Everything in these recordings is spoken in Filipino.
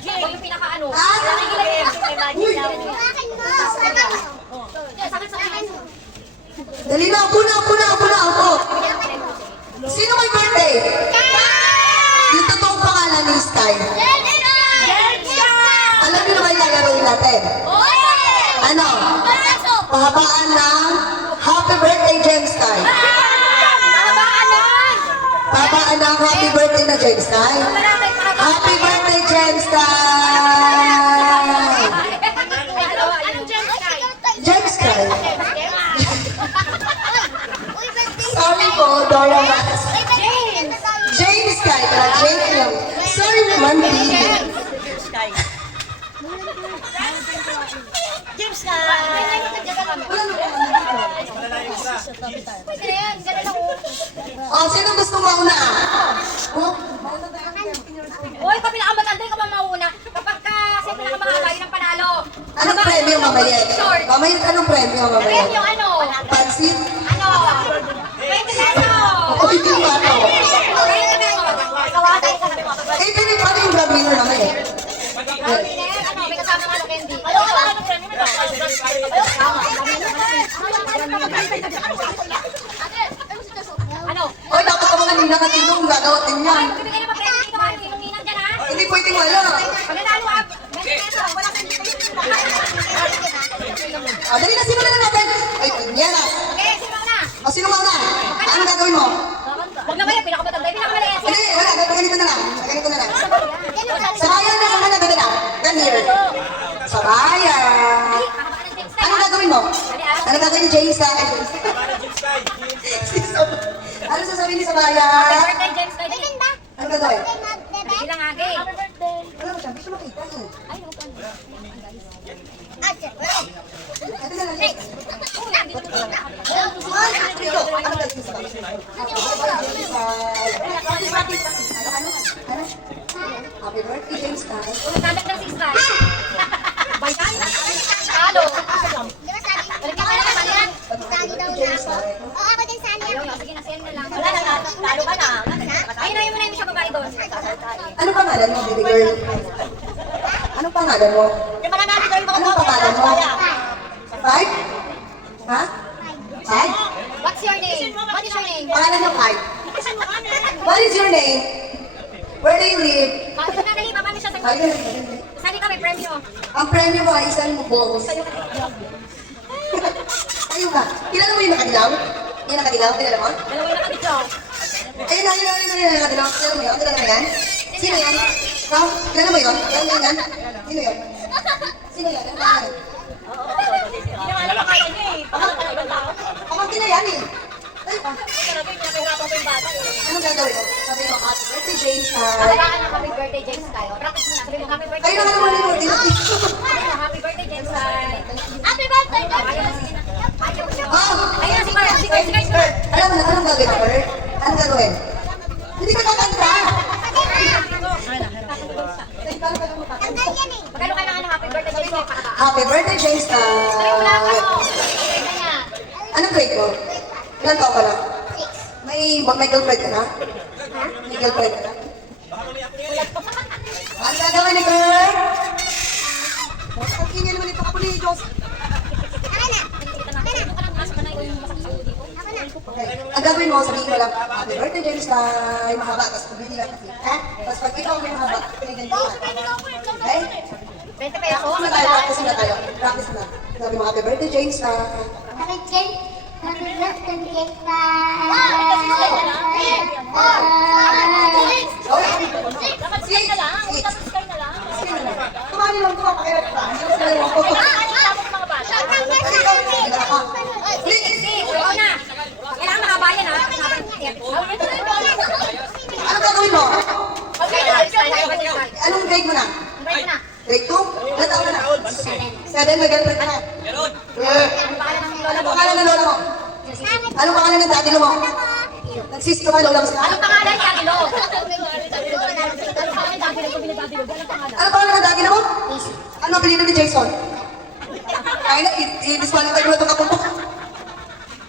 Huwag yung pinaka-ano. Uy! Dali na, upo na, upo na, upo na, upo. Sino may birthday? Yung totoong pangalan ni Sky. Alam niyo na ba yung lalaroin natin? Ano? Pahabaan ng Happy Birthday, James Sky. Pahabaan ng Happy Birthday na James Sky. Happy Birthday, James Sky! James Sky. Sorry po, Dora Mas. James Sky. James lang. Sorry naman, baby. James ka! Oh, sino gusto mauna? Oh, Uy, kung pinakamatanda ka pa mauna, kapag ka sa pinakamahaba, yun ang panalo. anong premyo mamaya? Mamaya, anong premyo mamaya? Sabihin yung ano? Pansit? Ano? 20 pesos! O, hindi ba ito? 20 pesos! Kawasan ka na mga Eh, ganun pa rin yung vlog winner naman eh. Winner, ano? May kasama nga ng candy. Ayaw ka ano premyo mo? Ano? Oy, dapat ka mga ninang at tinong gagawin din yan. Magbibigay na premyo dito, ano? Inuminan dyan, ha? Hindi pwedeng wala. Pag nanalo ka, 20 pesos. Wala kang Ah, dali na, sino na natin? Ay, yan na. Okay, sino na? O, sino mauna? Ano gagawin mo? Huwag na kayo, pinakamatanda. Pinakamaliit. Hindi, wala. Ganito na lang. Ganito na lang. Sabayan na, saan na gagawin na? Ganyan. Sabayan. Kahabaan ng James Ano gagawin mo? Ano gagawin ni James Sky? Ano sasabihin ni Sabayan? birthday, James. Kailan ba? Ano gagawin? Bilang agi. Wala mo siya, gusto makita eh. Ay, no, pa. Ito na lang. Ay, dito. Ano gagawin ni Sabayan? Ano? Happy birthday, James Sky. Nagdadagdag ng sistay. Baytan? Talo. Balik ka na naman yan. James Sky. Ayaw, sige na, send na lang. Wala na, talo ka na. Ay, na, yun mo na yung siya babae doon. Anong pangalan mo, baby girl? Anong pangalan mo? Yung mananalo daw yung mga Anong pangalan mo? Five? Ha? Five? What's your name? What is your name? Pangalan mo, Five. What is your name? Where do you live? Bakit na dali, paano siya sa... Ayun. Sabi ka, may premyo. Ang premyo mo ay isang balls. Ayun ka. Kilala mo yung nakadilaw? Yung nakadilaw, kilala mo? Dalawa yung nakadito. Ayun na, yung nakadilaw. Kilala mo yun? Kilala mo yan? Sino yan? Ha? Kilala mo yun? Kilala mo yan? Sino yun? Sino yun? Ano ba yan? Hindi naman alam pangalan niya eh. Pangalan ng tao. Pamangkin na yan eh. Ay, Talaga yung pinapahirapan ko yung bata eh. anong gagawin mo? Sabi mo, happy birthday, James. Habaan ng happy birthday, James tayo. Practice mo na. Sabi mo, happy birthday. Ayun na naman yung dinatid. Happy birthday, James tayo. Happy birthday, James. Ayaw siya. Oh! Ayun, si Kurt. Si Kurt, si Kurt. Alam mo na, anong gagawin, Bert? Anong gagawin? Hindi ka kakanta! Magkano ka na nga ng happy birthday, James tayo. Happy birthday, James. Sabi mo lang, ano? Kanya. Anong grade mo? Ilan taon ka na? May girlfriend ka na? May girlfriend ka na? Ano gagawin ni girl? Ang ingay naman ito, kapuli, Diyos. Ang gagawin mo, sabihin mo lang, happy birthday, James, ay mahaba, tapos pabili lang kasi. Ha? Tapos pag ikaw may mahaba, pinigyan ko. Okay? 20 pesos. Practice na tayo, practice na tayo. Practice na. Sabi mo, happy birthday, James, Dapat sky na lang. Dapat sky na lang. Kumali lang ko, pakirat ka. Tapos mga bata. Ikaw na. Kailangan mahaba yan ha. Ano gagawin mo? Okay na. Anong grade mo na? Break na. Grade 2? Ilan taon ka na? 7, may girlfriend ka na? Ano pangalan ng lola Anong mo? pangalan ng lola mo? Anong pangalan ng daddy mo? Nagsisto ka, lola mo sa Anong pangalan niya, Ilo? Anong pangalan ng daddy mo? Ano pangalan ng daddy mo? Ano ang apelido ni Jason? Ay na, i-disqualify mo itong kapulpo.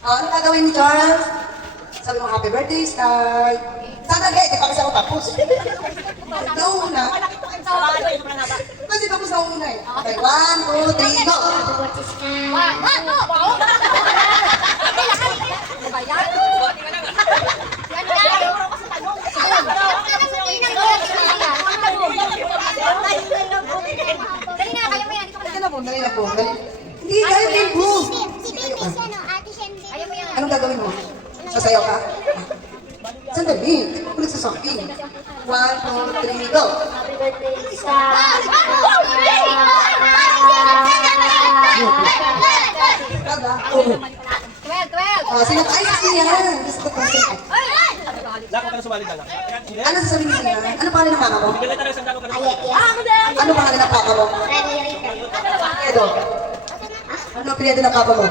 Ano gagawin ni Charles? Sabi mo, happy birthday, Sky. Sana gay, di pa kasi ako tapos. Ikaw na. ko. Hindi, kayo din po. Ayaw mo yan. Anong gagawin mo? Sasayaw ka? Sandali. Ulit sa sakin. 1, 2, 3, go. Happy birthday sa... Gaga. 12. Sino? Ay, siya yan. Gusto ko kong sino. Lako ka na sumali ka lang. Ano sasabihin mo siya? Ano pangalan ng mama mo? Bigyan tayo isang dalo ka na. Ano pangalan ng papa mo? Edo. Ano pinito ng papa mo?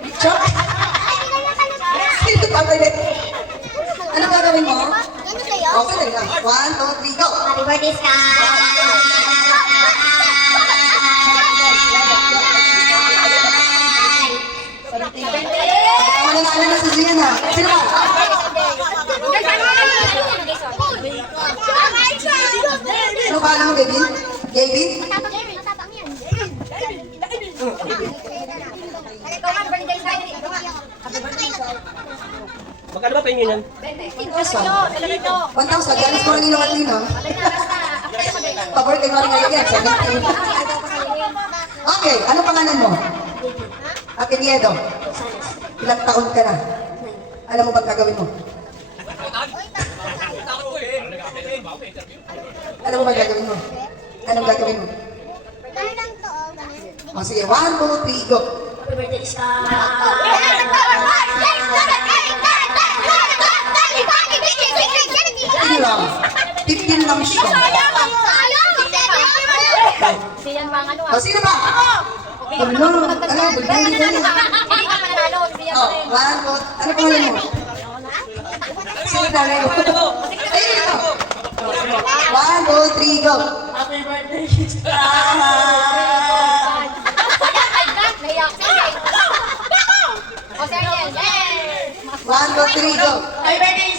Richard? Sino tatay na? Ano gagawin mo? Okay, dali lang. 1, 2, 3, go. Happy birthday, Ano na si Gian ha? Sino ba? Ano pangalan mo, baby? Baby? Magkano ba pengen yan? 1,000. Galis mo rin yung Atlino. Paborito mo rin ngayon yan. 17. Okay, ano pangalan mo? Apelyedo. Ilang taon ka na? Alam mo bang gagawin mo? Alam mo bang gagawin mo? Anong gagawin mo? O sige, 1, 2, 3, go. Hindi lang. 15 lang siya. Siyan bang ano O sino ba? Ano? Ano? Bulbuli ka niya. Hindi ka mananalo. O, 1, 2, ano pangalan mo? Sino nanay mo? Ayun ito. 1, 2, 3, go. Happy birthday, Naiyak siya. O, sir, yan. 1, 2, 3, go. Happy birthday,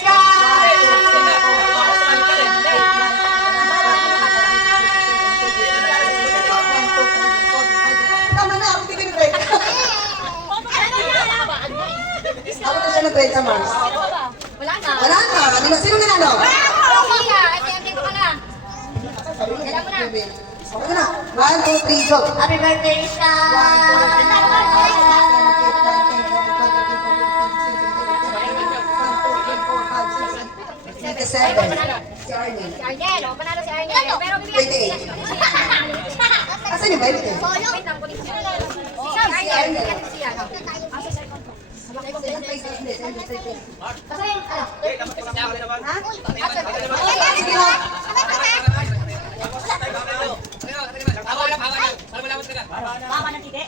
Tama na, ako hindi ko Ako na siya nag-break sa Mars. Wala na. Wala na. Sino nanalo? Okay na. Ate ko na. Okay na. 1, 2, 3, go. Happy birthday, Seven. Si Arnie. Si Arnel. O, panalo si Arnel. Pero bibigyan ko 28. Asan yung 20? Wait lang, kunin siya. Si Arnel. Bibigyan ko siya. Kasi yung, ano? Sige na. Mama ng titi.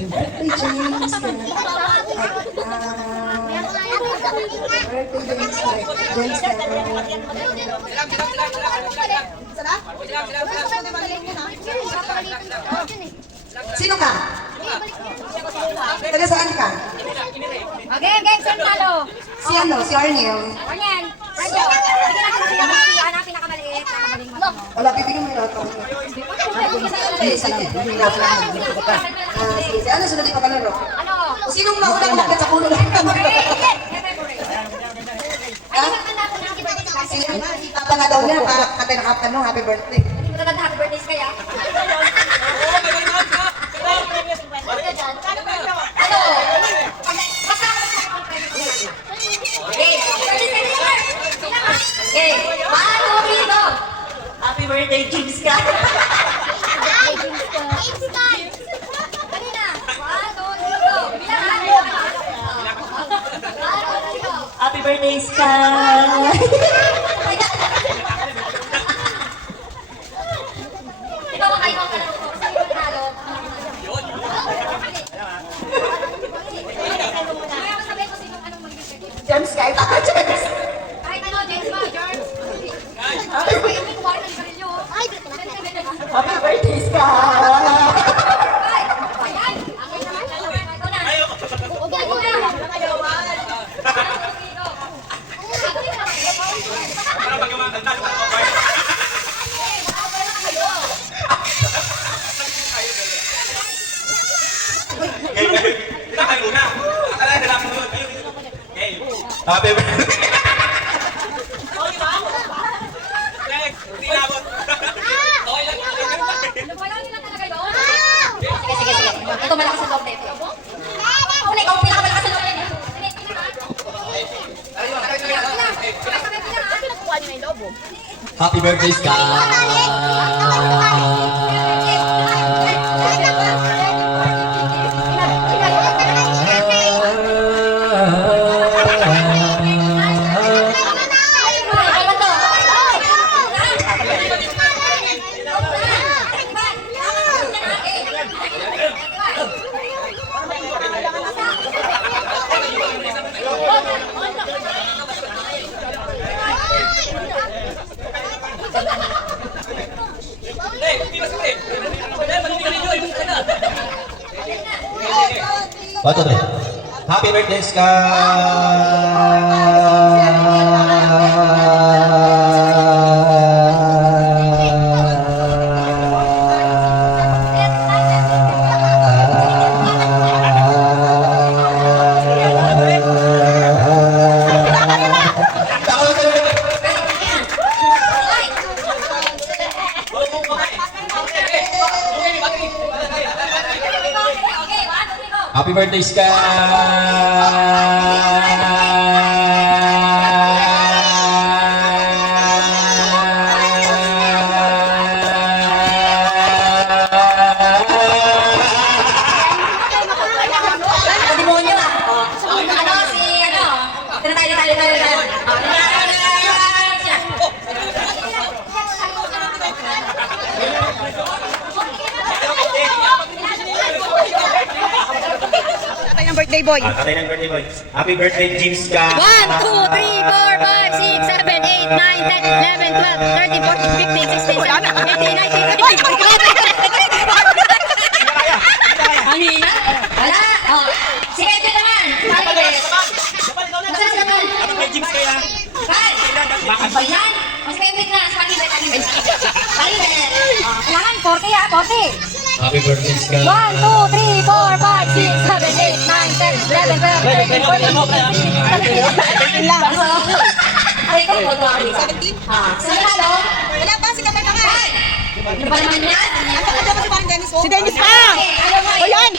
Birthday, James. Birthday, James. Sino ka? Taga saan ka? Okay, game, sir, talo. Si ano? Si Arniel. Arnel. Radyo. Bigyan natin siya. Ang pinakamaliit. Wala, bibigyan mo yung lahat. Sige, sige. Sige, ano sunod yung pakalaro? Ano? Sinong maunang umakyat sa puno ng kamay? Ha? Si Papa nga daw niya, para katay na kaptan mo, happy birthday. Maganda happy birthdays kaya. Ano? Okay. 1, 2, 3, go. Happy birthday, James ka! Kanina. 1, 2, 3, go. Bilang. Happy birthday, Ska! Ikaw ang kayo ang kalaro ko. Kasi yung talo. Kaya masabi ko sino anong mag-birthday. James, kahit ako, James. Kahit ano, James ba, George? Ay, hindi ko bakit nagkarilyo. Ay, Happy birthday, Ska! ay, ayan. Akin naman. Ito na. Okay, go na. Happy birthday. to malakas ang loob na ito. Uli, ikaw ang pinakamalakas ang loob na ito. Happy birthday, Sky! One, two, three. Happy birthday, Happy birthday, Demonyo ah. Ano si ano? Tayo. Birthday boy. Tatay ng birthday boy. Happy birthday, James Ka. 1, 2, 3, 4, 5, 6, 7, 8, 9, 10, 11, 12, 13, 14, 15, 16, 17, 18, 19, 20. Ang hina? Wala. Oh. Si Edwin naman. Masas naman. Happy birthday, James kaya. Kai. Bakit ba yan? Mas Edwin na. Palibet. Kailangan 40 ah. 40. Happy birthday, Sky! 1, 2, 3, 4, 5, 6, 7, 8, 9, 10, 11, 12, 13, 14, 15, 16, 17, 18. Ay, ikaw po, 17? Sa Manalo? Wala pa, si Kapay Tangay. Ano ba naman yan? Ang tagal pa si Parang Dennis mo. Si Dennis pa! Ano mo O yan!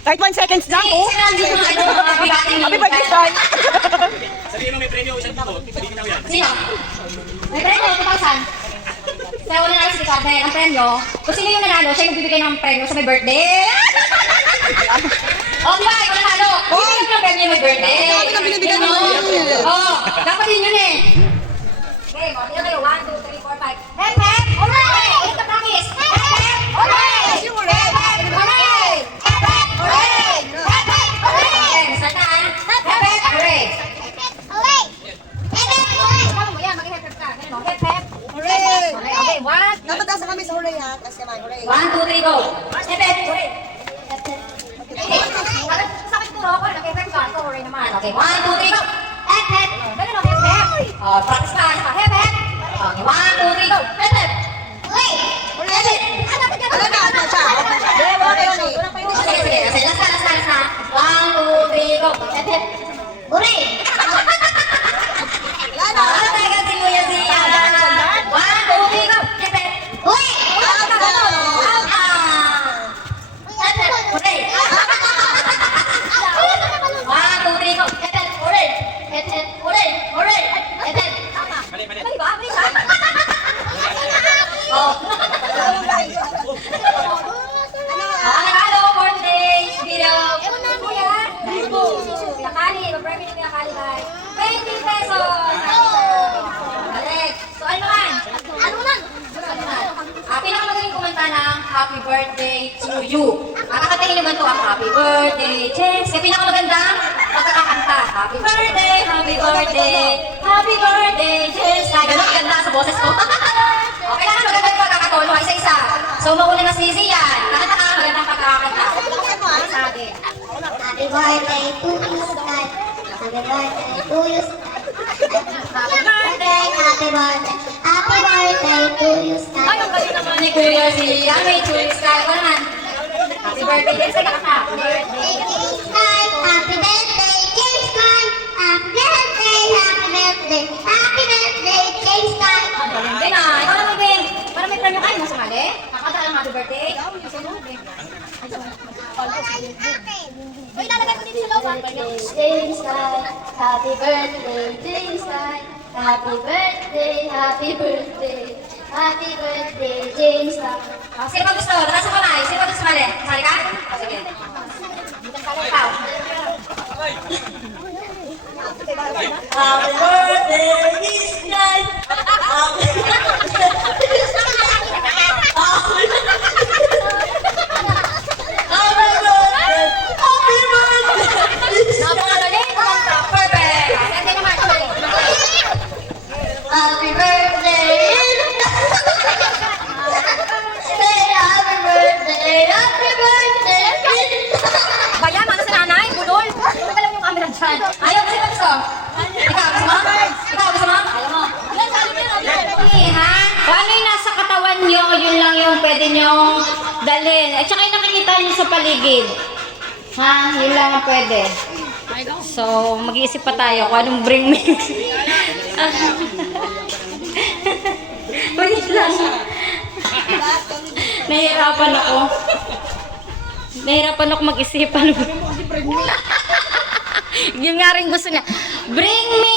Kahit 1 seconds lang oh. Happy birthday, son! Sabihin mo may premyo isang dito. Sabihin na yan. Sino? May premyo, 2,000. Sa una natin si Carmen, ang premyo. Kung sino yung nanalo, siya yung bibigay ng premyo sa may birthday. Oh, di ba? Ikaw nanalo. Bibigyan mo ng premyo may birthday. Dapat ang binibigyan mo. Oo, dapat yun yun eh. Okay, mo. Tingnan kayo. 1, 2, 3, 4, 5. Hep, hep! Hooray! Ito promise. Hep, hep! Hooray! Hep, hep! Hooray! Hep, hep! Hooray! Hep, hep! Hooray! Okay, start na ah. Hep, hep! Hooray! Tama mo yan, mag-hep, hep ka. Ganun mo. Hep, hep! Hooray! Okay, what? Dapat nasa kami sa hooray ha. Kasi naman, hooray. 1, 2, 3, go! Hep, hep! Hooray! Sakit turo ako, nag-hep ka. Ito, hooray naman. Okay, 1, 2, 3, go! Hep, hep! Ganun o, hep, hep! Practice pa, isa pa. Hep, hep! Okay, 1, 2, 3, go! Hep, hep! Hooray! Hooray! Ano ba dyan? Ano na siya? Sige, last na. 1, 2, 3, go! Hep, hep! Hooray! Wala na. Ano tayo si Kuya Zia? 1, 2, 3, go! Hep, hep! Hooray! Hep, hep! Hooray! 1, 2, 3, go! Hep, hep! Hooray! Hep, hep! Hooray! Hooray! Hep, hep! Mali. Mali ba? Mali siya? Oh. Ang nanalo for today's video. Kuya, Kuya Kali, mag-premi ni Kuya Kali guys. 20 pesos! Balik. So ano naman? Ano naman? Pinakamagaling kumanta ng Happy Birthday to You. Kakatahin naman to ang Happy Birthday, James. Kaya pinakamagandang pagkakakanta. Happy Birthday, Happy Birthday, Happy Birthday, James. Kaya ganun ganda sa boses ko. Kailangan maganda yung pagkakatono, isa-isa. So mauna na si Zian. Kakanta ka, magandang pagkakakanta. Sa akin. Happy birthday to you, Sky. Happy birthday to you, Sky. Happy birthday, happy birthday. Happy birthday to you, Sky. Ay, ang galing naman ni Kuya Zian. May tuwing style ko naman. Happy birthday, James. Kaya kakanta. James Sky, happy birthday, James Sky. Happy birthday, happy birthday. Happy birthday, James Sky. Hindi na. Ikaw naman, Ben. Para may premyo kayo. Nasa mali. Kakanta ng happy birthday. Happy birthday, James Guy. Happy birthday, happy birthday. Happy birthday, James Guy. Sino ba gusto? Nasa ko na. Sino ba gusto mali? Sali ka? Sige. Ikaw. Happy birthday, Isnay! Napakadali. Perfect. Sente naman. Happy birthday! Happy birthday! Happy birthday! Bayan, ano sa nanay? Budol. Ano ba lang yung camera dyan? Ayaw mo sino gusto? Ikaw gusto mo? Ikaw gusto mo? Ayaw mo. Yan, sabi niyo. Ha? Kung ano yung nasa katawan nyo, yun lang yung pwede nyong dalhin. At saka yung nakikita nyo sa paligid. Ha? Yun lang ang pwede. So, mag-iisip pa tayo kung anong bring me. Wait lang. Nahihirapan ako. Nahihirapan ako mag-isipan. Yun nga rin gusto niya. Bring me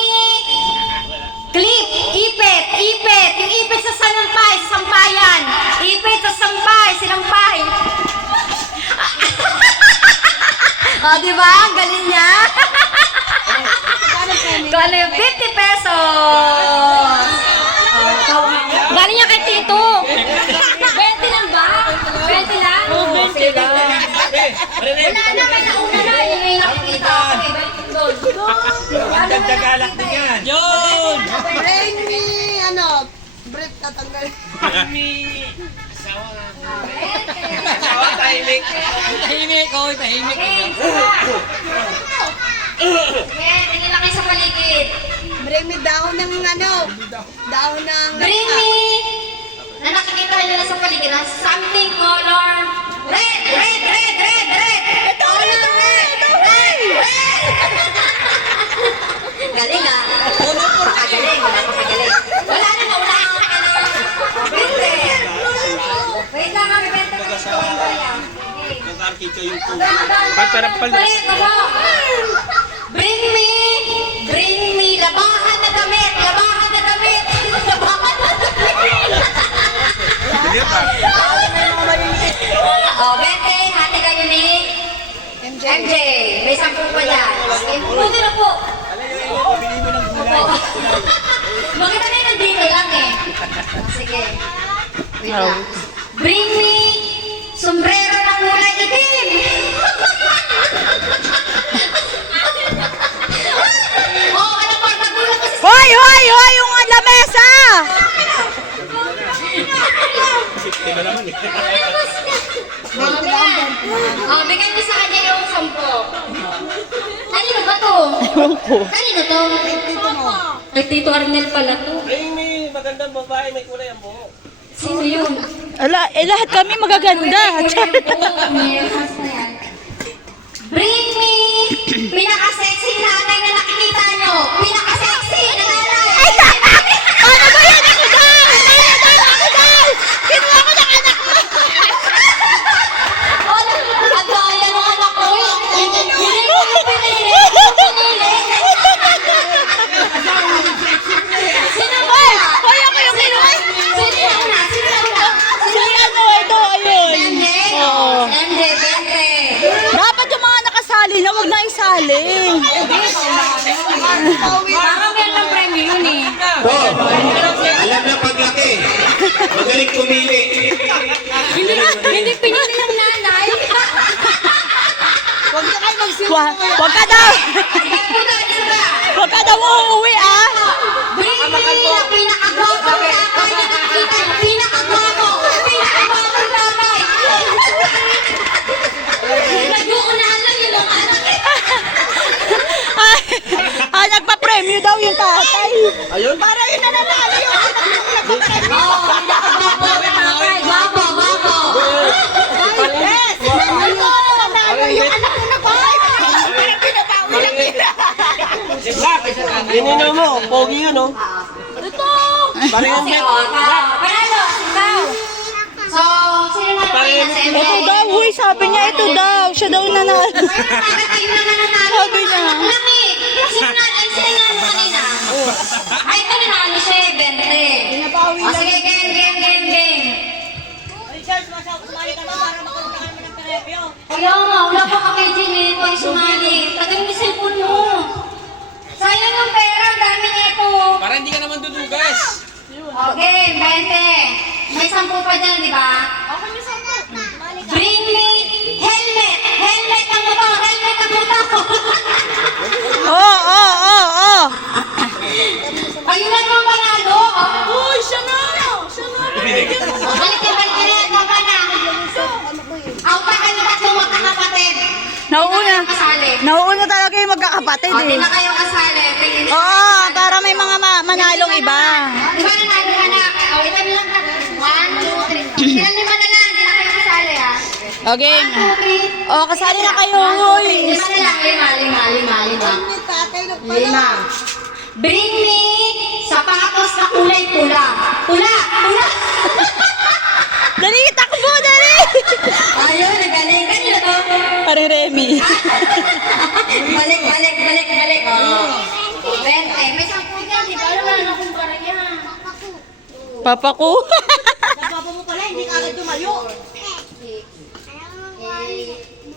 clip, ipit, ipit. Yung ipit sa sanampay, sa sampayan. Ipit sa sampay, sinampay. O, diba? Ang galing niya. Kung ano yung 50 pesos. Galing niya kay Tito. 20 lang ba? 20 lang? Oo, 20 lang. Wala na, may nauna na. Yung may nakikita ako. Ang dagdagalak din yan. Bring me, ano, brief tatanggal. Tahimik. Okay, sige, tingin lang kayo sa paligid. Bring me dahon ng ano, dahon ng... Bring me! Na nakikita nyo na sa paligid na something color. Red! Red! Red! Red! Red! Ito! Red! Red! Red! Red! Galing ah! Napakagaling! Napakagaling! Wala na! Naunahan ka na! 20! Wait lang kami, 20 ko ito. Okay. Nag-architect yung Pagparapal. Bring me, labahan na damit, labahan na damit, labahan na damit. Oh, 20, hati kayo ni MJ. May 10 pa dyan. Puti na po. Bakit na nandito lang eh? Sige. Wait lang. Bring me sombrero na kulay itim. Oh, ano pa? Nagulat ko sa... Hoy, hoy, hoy, yung lamesa! Diba naman eh. Oh, bigyan niyo sa kanya yung 10. Kanino ba to? Kanino to? Ay, Tito Arnel pala to. Bring me, magandang babae, may kulay ang buhok. Sino yun? Lahat kami magaganda. Bring me! Pinaka-sexy nanay na nakikita nyo! Pinaka-sexy na nanay! Ano ba yan? Ako daw! Ako daw! Kinuha ko ng anak mo! Ang daya ng anak ko! Hindi ko pinili! Sino ba? Hoy, ako yung kinuha! Sino na? Sino na? Si ano, ito, ayun. MJ? Oo. MJ, Bente! Dapat yung mga nakasali na wag na isali. Parang meron ng premyo yun eh. To, alam na paglaki. Magaling pumili. Hindi pinili ng nanay. Wag ka daw! Wag ka daw uuwi, ah! Bring me na pinakagwapo na nanay na nakikita nyo. Pinakagwapo! Pinakagwapo nanay! Nag-uunahan lang yun ang anak. Nagpa-premyo daw yung tatay. Ayun? Para yun na nanalo yung anak yung nagpa-premyo. Oo, pinakagwapo na nanay. Gwapo, gwapo. Yes! Nanalo yung anak yung nagpa-premyo. Para pinabawi lang nila. Inino mo, pogi yun oh. Parang Kasi, oh, panalo, ikaw. So, sino na kayo sa MJ? Ito daw, huy, sabi niya, ito daw. Siya daw nanalo. Sabi Sabi niya. Sino na nanalo kanina. Ay, ito nanalo siya eh, 20. O sige, game. Kaya nga, wala pa ka kay Jeanette. Huwag sumali. Tagal mo cellphone mo. Sayang yung pera, ang dami nito. Para hindi ka naman dudugas. Okay, 20. May 10 pa dyan, di ba? Bring me helmet. Helmet ang motor. Oo. Ayun na naman panalo. Uy, siya na. Balik na. Baba na. Ang takal na tatlong magkakapatid. Nauuna talaga yung magkakapatid O, di eh. na kayo kasali. Oo, para may mga manalong iba. Di ba nanalo ka na? O, ito na lang. 1, 2, 3. Sila 5 na lang. Di na kayo kasali ha. Okay. 1, 2, 3. Oh, kasali na kayo. Uy. 5 na lang. 5. Bring me sapatos na kulay pula. Pula. Dali, takbo, dali. Ayun, nagaling ka nyo to. Pare Remy. Balik. Oh. 20. May 10 yan, di ba? Alam na kung parang yan. Papa ko.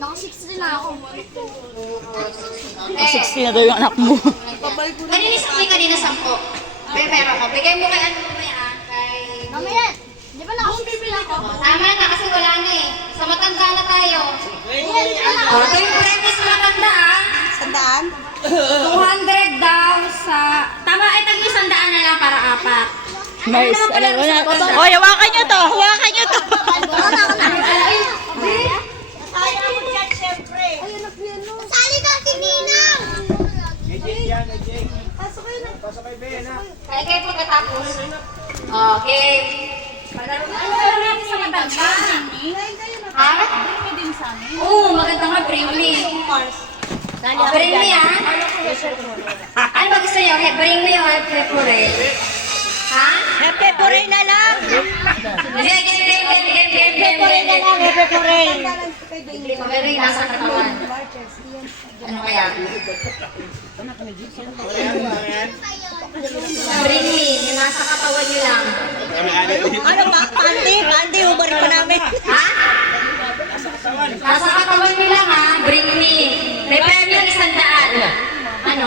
Naka-60 na ako. 60 na daw yung anak mo. Kanina 10. May pera ko. Bigay mo kay ano mamaya kay... Mamaya, di ba naka-60 ako? Tama na kasi wala na eh. Sa matanda na tayo. Yan, Ito yung premise sa matanda ah. Sandaan? 200 daw sa... Tama, ay tag 100 na lang para 4. Nice. Alam mo na. Oy, hawakan nyo to. Sali ka si Ninang! Kaya pagkatapos. Okay. Palaro natin sa matanda. Ha? Oo, maganda nga, bring me. Bring me ah. Ano ba gusto nyo? Bring me o Pepure? Ha? Pepure na lang. Game. Pagkaroon nasa katawan. Ano kaya? Bring me, yung nasa katawan nyo lang. Ano ba? Pandi, ubarin ko namin. Ha? Nasa katawan nyo lang ha, bring me. May premyo 100. Ano?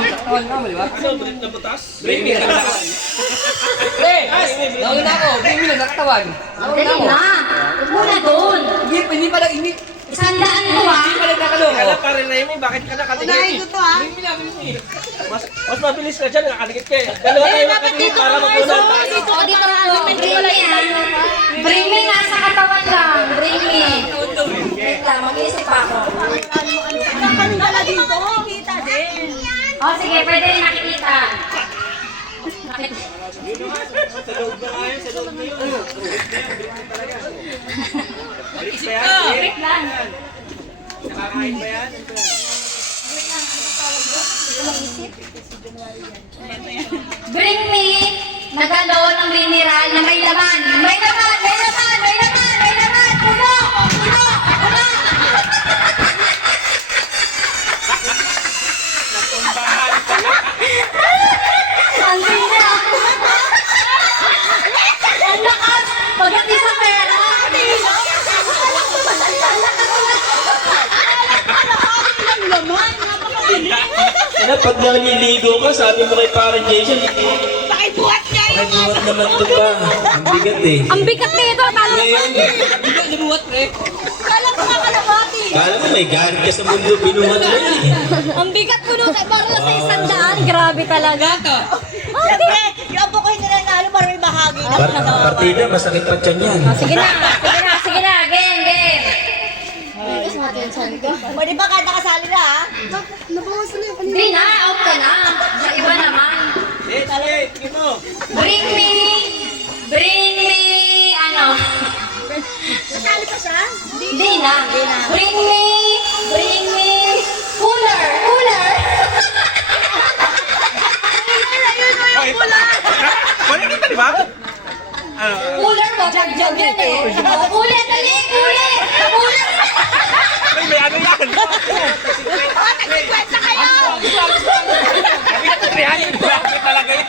Bring me ka na. Nauna na ako. Bring me na nakatawan. Dali na. Huwag muna doon. Hindi pala, hindi 100 ko ha. pala nakaluho. Kala pa rin na yun, bakit ka nakatigil? Bring me. Mas mabilis ka dyan, nakakatigit ka eh. Dalawa tayo nakatigil para magunan tayo. O, dito ako. Bring me ha. Bring me nasa katawan lang. Bring me. Wait lang, mag-iisip pa ako. O, sige, pwede rin nakikita. Wait lang. Nakakain ba yan? Bring me nagalaw ng mineral na may laman. May laman! Puno! Ang sina! Ang lakas! Pagdating sa pera! Ano, pag naliligo ka, sabi mo kay parang Jason, Pakibuhat niya nabuhat naman ito pa. Ang bigat eh. Ang bigat nito! Ngayon, Hindi, nabuhat eh. Kala ko kakalabati. kala mo may galit ka sa mundo, binuhat mo eh. Ang bigat po nung para sa 100. Grabe talaga. Siyempre, yung apo ko hindi nanalo para may bahagi na. Partida, masakit pa tiyan yan. Sige na. Game. Pwede ba kahit nakasali na ha? Hindi na, out ka na. Sa iba naman. Sige mo. Bring me, ano? Nasali pa siya? Hindi na. Bring me, cooler. Wala kita, di ba? Cooler, wag yan eh. Cooler, dali, cooler. May ano yan? Nagsikwenta kayo! 300 po. Talaga yun.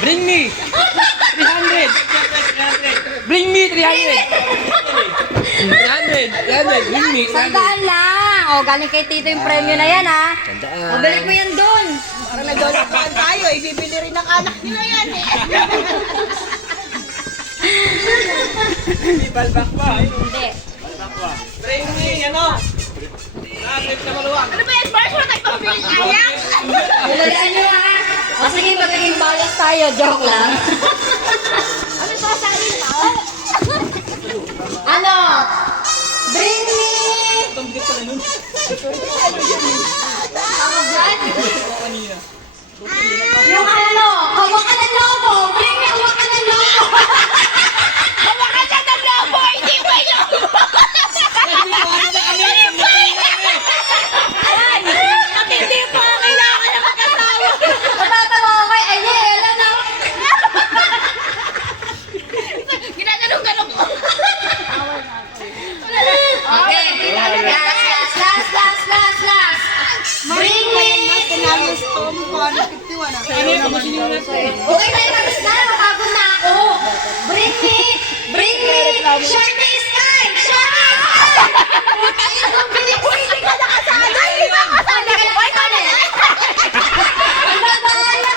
Bring me. 300. Bring me 300. 300. Bring me 300. Sandaan lang. O, galing kay Tito yung premyo na yan, ha? Sandaan. O, balik mo yan dun. Parang nagdodosaan tayo, ibibili rin ng anak nila yan eh. Hindi balbak pa. Hindi. Bring me, ano? Nakakit na maluwag. Ano ba yan? First one tayo pabili kaya? Bulagaan nyo, ha? O, sige, magiging balas tayo. Joke lang. Ano to sa ito? Ano? Bring me! Yung ano? Hawakan ng lobo! Bring me! Hawakan ng lobo! Hawakan na ng lobo! Hindi mo yung lobo! Hindi pa kailangan na magkasawa. Matatawa ko kay Ayel, ano? Ginaganon-ganon ko. Okay. Last. Bring me! Tinalo sa Tom ko, 51 ah. Okay tayo tapos na. Mapagod na ako. Bring me! Short the sky! Short the sky! Putayin ng Pilipinas! Hindi ka nakasali! Hindi ka nakasali! Ang babaya!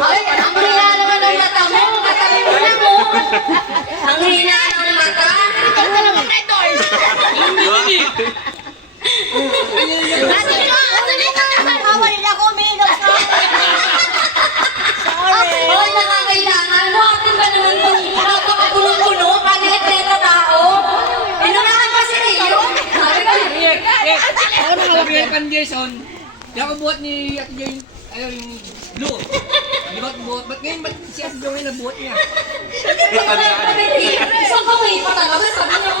Ay, ang hina naman ng mata mo. Katalimutan mo. Ang hina ng mata. Ikaw na naman Red Doors. Nasa dito na. Bawal na ako umiinom sa Hoy, nakakailangan. Buhatin ba naman itong napakapuno-puno? Kanilit na tao. Inunahan pa si Rio. Sabi ko, Ako nakawag yung Jason. Kaya ako buhat ni Ate Jo yung, yung blue. Di ba buhat? Ba't ngayon, ba't si Ate Jo ngayon nabuhat niya? isang kawin pa talaga. Sabi niyo,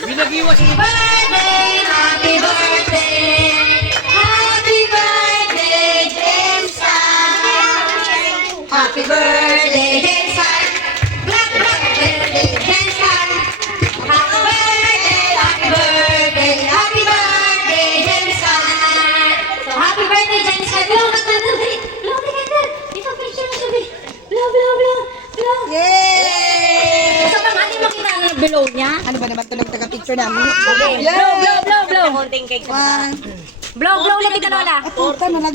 Binagiwas niya. Happy birthday! Happy birthday, James Tan! Happy birthday, James Tan! Black birthday, James Tan! Happy birthday, James Tan! So, happy birthday, James Tan! Blow the candle! Blow the candle! Ito, picture mo sabi. Blow! Yay! Gusto pa natin makita ang below niya? Ano ba naman ito nagtaga-picture namin? Blow! Blow ulit, Tita Lola. Puta, nalag...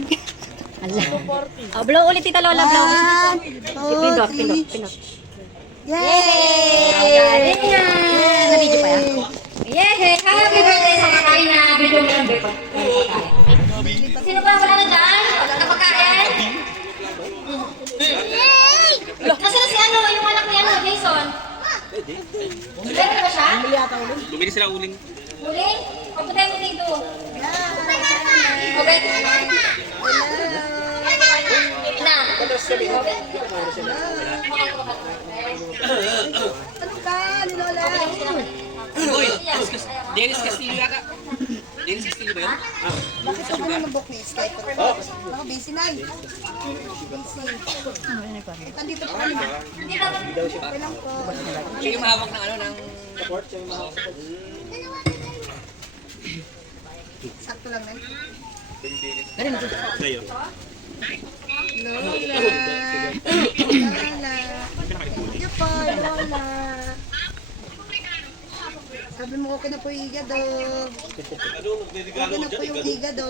Blow ulit, Tita Lola, blow. 1, 2, 3. Pinot. Yay! Galing na. Na-video pa yan? Yay! Happy birthday sa kakain na video mo ng Bepot. Sino ba wala na dyan? Kapagkain? Nasaan si ano, yung anak ni ano, Jason? Meron ba siya? Bumili sila uling. Uling? Pagpatay mo dito. Okay. Na. Ano ka, ni Lola? Uy, Dennis Castillo yata. Dennis Castillo ba yun? Bakit ako naman book ni Skype? Ako busy na eh. Nandito pa kami. Kailan ko? Siya yung mahawak ng ano, ng... Sakto lang na. Sa'yo. Lola. Thank you po, Lola. Sabi mo okay na po yung higado. Ano, magregalo Okay na po yung higado.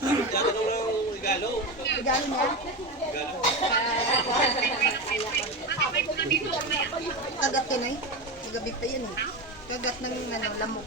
Tatanong lang ang regalo. Regalo niya? Kagat yun ay. Magabi pa yun eh. Kagat ng lamok.